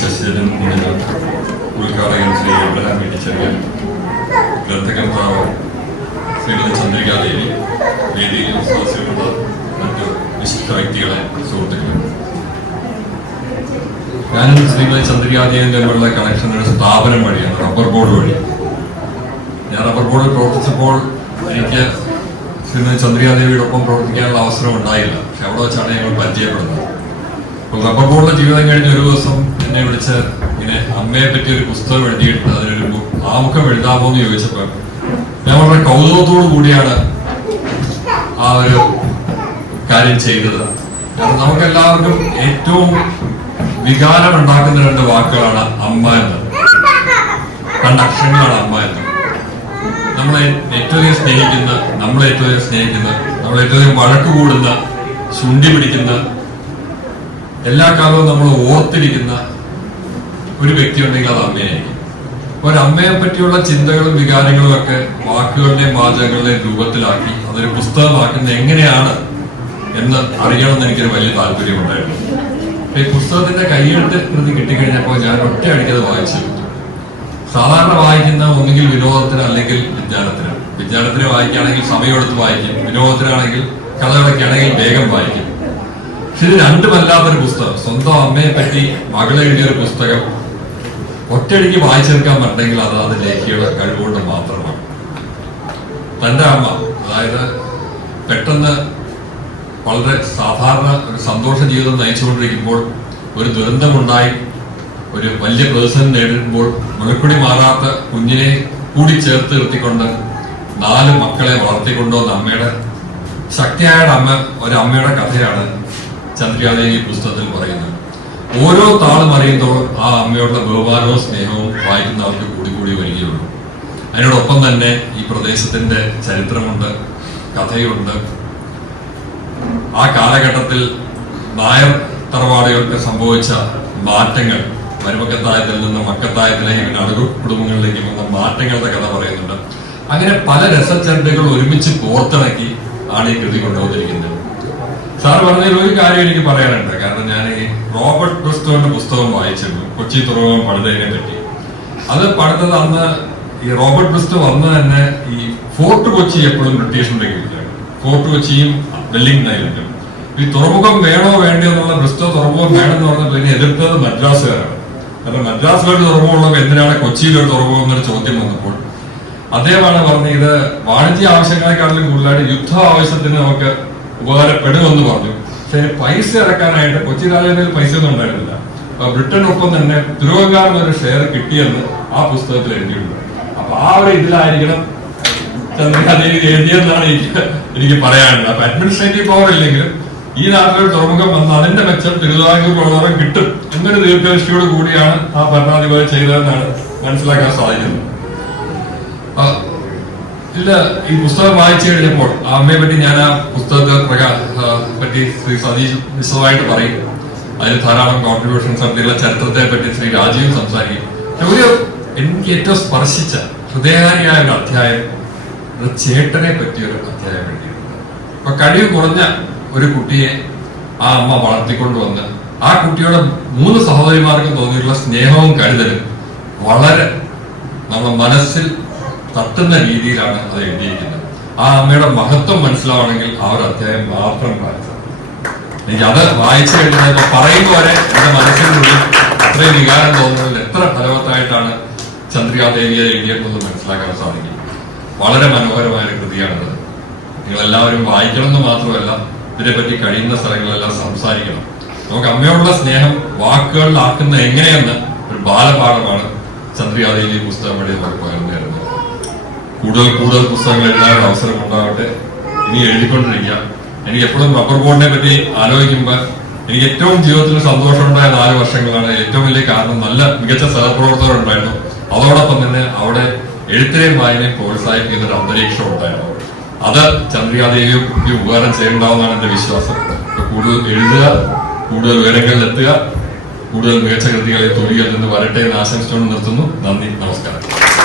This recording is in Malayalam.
ശശിധരൻ കുഞ്ഞിന് ഉദ്ഘാടകൻ ശ്രീ എബ്രഹാം ഇടിച്ചെറിയൻ ഗ്രന്ഥകർത്താവ് ശ്രീമതി ചന്ദ്രികാദേവി വേദിയിൽ വിശ്വാസികളുടെ മറ്റു വിശിഷ്ട വ്യക്തികളെ സുഹൃത്തുക്കളെ. ഞാനും ശ്രീമതി ചന്ദ്രികാദേവി തമ്മിലുള്ള കണക്ഷൻ സ്ഥാപനം വഴിയാണ് റബ്ബർ ബോർഡ് വഴി. ഞാൻ റബ്ബർ ബോർഡിൽ പ്രവർത്തിച്ചപ്പോൾ എനിക്ക് ശ്രീമതി ചന്ദ്രികാദേവിയോടൊപ്പം പ്രവർത്തിക്കാനുള്ള അവസരം ഉണ്ടായില്ല. പക്ഷെ അവിടെ വെച്ചാണ് ഞങ്ങൾ പരിചയപ്പെടുന്നത്. റബ്ബർ ജീവിതം കഴിഞ്ഞ ഒരു ദിവസം എന്നെ വിളിച്ച് ഇങ്ങനെ അമ്മയെ പറ്റി ഒരു പുസ്തകം എഴുതിയിട്ട് അതിനൊരു ആമുഖം എഴുതാമോ എന്ന് ചോദിച്ചപ്പോൾ ഞാൻ വളരെ കൗതുകത്തോടു കൂടിയാണ് ആ ഒരു കാര്യം ചെയ്തത്. കാരണം നമുക്ക് എല്ലാവർക്കും ഏറ്റവും വികാരം ഉണ്ടാക്കുന്ന രണ്ട് വാക്കുകളാണ് അമ്മ എന്ന്. രണ്ട് അക്ഷരങ്ങളാണ് അമ്മ എന്ന്. നമ്മളെ ഏറ്റവും അധികം സ്നേഹിക്കുന്ന നമ്മളെ ഏറ്റവും അധികം സ്നേഹിക്കുന്ന നമ്മളെ ഏറ്റവും അധികം വഴക്ക് കൂടുന്ന ചുണ്ടി പിടിക്കുന്ന എല്ലാ കാലവും നമ്മൾ ഓർത്തിരിക്കുന്ന ഒരു വ്യക്തി ഉണ്ടെങ്കിൽ അത് അമ്മയായിരിക്കും ഒരു അമ്മയെ പറ്റിയുള്ള ചിന്തകളും വികാരങ്ങളും ഒക്കെ വാക്കുകളുടെയും വാചകങ്ങളുടെയും രൂപത്തിലാക്കി അതൊരു പുസ്തകമാക്കുന്നത് എങ്ങനെയാണ് എന്ന് അറിയണമെന്ന് എനിക്കൊരു വലിയ താല്പര്യമുണ്ടായിരുന്നു ഈ പുസ്തകത്തിന്റെ കൈയെടുത്ത് കൃതി കിട്ടിക്കഴിഞ്ഞപ്പോൾ ഞാൻ ഒറ്റ അടിക്കത് വായിച്ചു. സാധാരണ വായിക്കുന്ന ഒന്നുകിൽ വിനോദത്തിന് അല്ലെങ്കിൽ വിജ്ഞാനത്തിന്. വിജ്ഞാനത്തിന് വായിക്കുകയാണെങ്കിൽ സമയമെടുത്ത് വായിക്കും. വിനോദത്തിനാണെങ്കിൽ കഥകളൊക്കെ ആണെങ്കിൽ വേഗം വായിക്കും. ഇത് രണ്ടുമല്ലാത്തൊരു പുസ്തകം. സ്വന്തം അമ്മയെ പറ്റി മകളെ എഴുതിയ ഒരു പുസ്തകം. ഒറ്റയടിക്ക് വായിച്ചെടുക്കാൻ പറ്റണമെങ്കിൽ അത് അത് ലേഖിയുടെ കഴിവുകൊണ്ട് മാത്രമാണ്. തന്റെ അമ്മ അതായത് പെട്ടെന്ന് വളരെ സാധാരണ ഒരു സന്തോഷ ജീവിതം നയിച്ചുകൊണ്ടിരിക്കുമ്പോൾ ഒരു ദുരന്തമുണ്ടായി ഒരു വലിയ പ്രതിസന്ധി നേരിടുമ്പോൾ മുഴക്കുടി മാറാത്ത കുഞ്ഞിനെ കൂടി ചേർത്ത് നിർത്തിക്കൊണ്ട് നാല് മക്കളെ വളർത്തിക്കൊണ്ടുവന്ന അമ്മയുടെ ശക്തിയായ അമ്മ ഒരു അമ്മയുടെ കഥയാണ് ചന്ദ്രികാദേവി ഈ പുസ്തകത്തിൽ പറയുന്നത് ഓരോ താളും അറിയുന്നതോറും ആ അമ്മയോടുള്ള ബഹുമാനവും സ്നേഹവും വായിക്കുന്നവർക്ക് കൂടി കൂടി വരികയുള്ളൂ. അതിനോടൊപ്പം തന്നെ ഈ പ്രദേശത്തിന്റെ ചരിത്രമുണ്ട് കഥയുണ്ട്. ആ കാലഘട്ടത്തിൽ നായർ തറവാടുകൾക്ക് സംഭവിച്ച മാറ്റങ്ങൾ മരുമക്കത്തായത്തിൽ നിന്ന് മക്കത്തായത്തിലേക്ക് നടു കുടുംബങ്ങളിലേക്ക് വന്ന മാറ്റങ്ങളുടെ കഥ പറയുന്നുണ്ട്. അങ്ങനെ പല രസച്ചരടുകൾ ഒരുമിച്ച് കോർത്തിണക്കി ആണ് ഈ കൃതി കൊണ്ടുവന്നിരിക്കുന്നത്. സാർ പറഞ്ഞതിൽ ഒരു കാര്യം എനിക്ക് പറയാനുണ്ട്. കാരണം ഞാൻ ഈ റോബർട്ട് ബ്രിസ്റ്റോന്റെ പുസ്തകം വായിച്ചിരുന്നു. കൊച്ചി തുറമുഖം പണിതതിനെ പറ്റി. അത് പണിതത് അന്ന് ഈ റോബർട്ട് ബ്രിസ്റ്റോ വന്ന് തന്നെ ഈ ഫോർട്ട് കൊച്ചി എപ്പോഴും ബ്രിട്ടീഷിന്റെ കീഴിലാണ് ഫോർട്ട് കൊച്ചിയും വെല്ലിംഗ് ഐലൻഡും ഈ തുറമുഖം വേണോ വേണ്ടോ എന്നുള്ള ബ്രിസ്റ്റോ തുറമുഖം വേണമെന്ന് പറഞ്ഞപ്പോൾ ഇനി എതിർത്തത് മദ്രാസുകാരാണ്. കാരണം മദ്രാസിലൊരു തുറമുഖമുള്ളപ്പോൾ എന്തിനാണ് കൊച്ചിയിൽ ഒരു തുറമുഖം എന്നൊരു ചോദ്യം വന്നപ്പോൾ അദ്ദേഹമാണ് പറഞ്ഞത് വാണിജ്യ ആവശ്യങ്ങളെക്കാളും കൂടുതലായിട്ട് യുദ്ധ ആവശ്യത്തിന് നമുക്ക് ഉപകാരപ്പെടുമെന്ന് പറഞ്ഞു. പക്ഷേ പൈസ അടക്കാനായിട്ട് കൊച്ചി രാജാവിൽ പൈസ ഒന്നും ഉണ്ടായിരുന്നില്ല. അപ്പൊ ബ്രിട്ടനൊപ്പം തന്നെ ധ്രുവകാരൻ ഒരു ഷെയർ കിട്ടിയെന്ന് ആ പുസ്തകത്തിൽ എഴുതിയിട്ടുണ്ട്. അപ്പൊ ആ ഒരു ഇതിലായിരിക്കണം ചന്ദ്രകാദേവി എഴുതിയെന്നാണ് എനിക്ക് എനിക്ക് പറയാനുള്ളത്. അപ്പൊ അഡ്മിനിസ്ട്രേറ്റീവ് പവർ ഇല്ലെങ്കിലും ഈ നാട്ടിലൊരു തുറമുഖം വന്ന് അതിന്റെ മെച്ചം തിരുവിതാംകൂർ കിട്ടും. എന്നൊരു ദീർഘദൃഷ്ടിയോട് കൂടിയാണ് ആ ഭരണാധിപതി ചെയ്തതെന്നാണ് മനസ്സിലാക്കാൻ സാധിക്കുന്നത്. ഇല്ല ഈ പുസ്തകം വായിച്ചു കഴിഞ്ഞപ്പോൾ അമ്മയെ പറ്റി ഞാൻ ആ പ്രകാ- പറ്റി ശ്രീ സതീഷ് വിശദമായിട്ട് പറയും. അതിന് ധാരാളം കോൺട്രിബ്യൂഷൻസ് അതിലുള്ള ചരിത്രത്തെ പറ്റി ശ്രീ രാജീവ് സംസാരിക്കും. ഒരു എനിക്ക് ഏറ്റവും സ്പർശിച്ച ഹൃദയകാരിയായ ഒരു അധ്യായം ചേട്ടനെ പറ്റിയ ഒരു അധ്യായം എഴുതിയിട്ടുണ്ട്. അപ്പൊ കഴിവ് കുറഞ്ഞ ഒരു കുട്ടിയെ ആ അമ്മ വളർത്തിക്കൊണ്ടുവന്ന് ആ കുട്ടിയുടെ മൂന്ന് സഹോദരിമാർക്കും തോന്നിയിട്ടുള്ള സ്നേഹവും കരുതലും വളരെ നമ്മുടെ മനസ്സിൽ തട്ടുന്ന രീതിയിലാണ് അത് എഴുതിയിരിക്കുന്നത്. ആ അമ്മയുടെ മഹത്വം മനസ്സിലാവണമെങ്കിൽ ആ ഒരു അധ്യായം മാത്രം വായിച്ചത്. എനിക്ക് അത് വായിച്ചു കഴിഞ്ഞാൽ പറയുമ്പോൾ വരെ എന്റെ മനസ്സിനുള്ളിൽ അത്രയും വികാരം തോന്നുന്നതിൽ എത്ര ഫലവത്തായിട്ടാണ് ചന്ദ്രികാദേവിയെ എഴുതിയെന്നുള്ളത് മനസ്സിലാക്കാൻ സാധിക്കും. വളരെ മനോഹരമായ ഒരു കൃതിയാണത്. നിങ്ങളെല്ലാവരും വായിക്കണം എന്ന് മാത്രമല്ല ഇതിനെപ്പറ്റി കഴിയുന്ന സ്ഥലങ്ങളെല്ലാം സംസാരിക്കണം. നമുക്ക് അമ്മയോടുള്ള സ്നേഹം വാക്കുകളിലാക്കുന്ന എങ്ങനെയെന്ന് ഒരു ബാലപാഠമാണ് ചന്ദ്രികാദേവി പുസ്തകം വഴി നമുക്ക് പകർന്നു തരുന്നത്. കൂടുതൽ കൂടുതൽ പുസ്തകങ്ങൾ എഴുതാൻ ഒരു അവസരം ഉണ്ടാവട്ടെ ഇനി എഴുതിക്കൊണ്ടിരിക്കുക. എനിക്ക് എപ്പോഴും റബ്ബർ ബോർഡിനെ പറ്റി ആലോചിക്കുമ്പോൾ എനിക്ക് ഏറ്റവും ജീവിതത്തിൽ സന്തോഷമുണ്ടായ നാല് വർഷങ്ങളാണ് ഏറ്റവും വലിയ കാരണം. നല്ല മികച്ച സഹപ്രവർത്തകർ ഉണ്ടായിരുന്നു. അതോടൊപ്പം തന്നെ അവിടെ എഴുത്തിനെയും വായനയും പ്രോത്സാഹിപ്പിക്കുന്ന ഒരു അന്തരീക്ഷം ഉണ്ടായിരുന്നു. അത് ചന്ദ്രികാദേവിയും ഉപകാരം ചെയ്യണ്ടാവുന്നതാണ് എന്റെ വിശ്വാസം. കൂടുതൽ എഴുതുക കൂടുതൽ വിവരങ്ങളിൽ എത്തുക കൂടുതൽ മികച്ച കൃതികളെ തൊഴിലിൽ നിന്ന് വരട്ടെ എന്ന് ആശംസിച്ചുകൊണ്ട് നിർത്തുന്നു. നന്ദി നമസ്കാരം.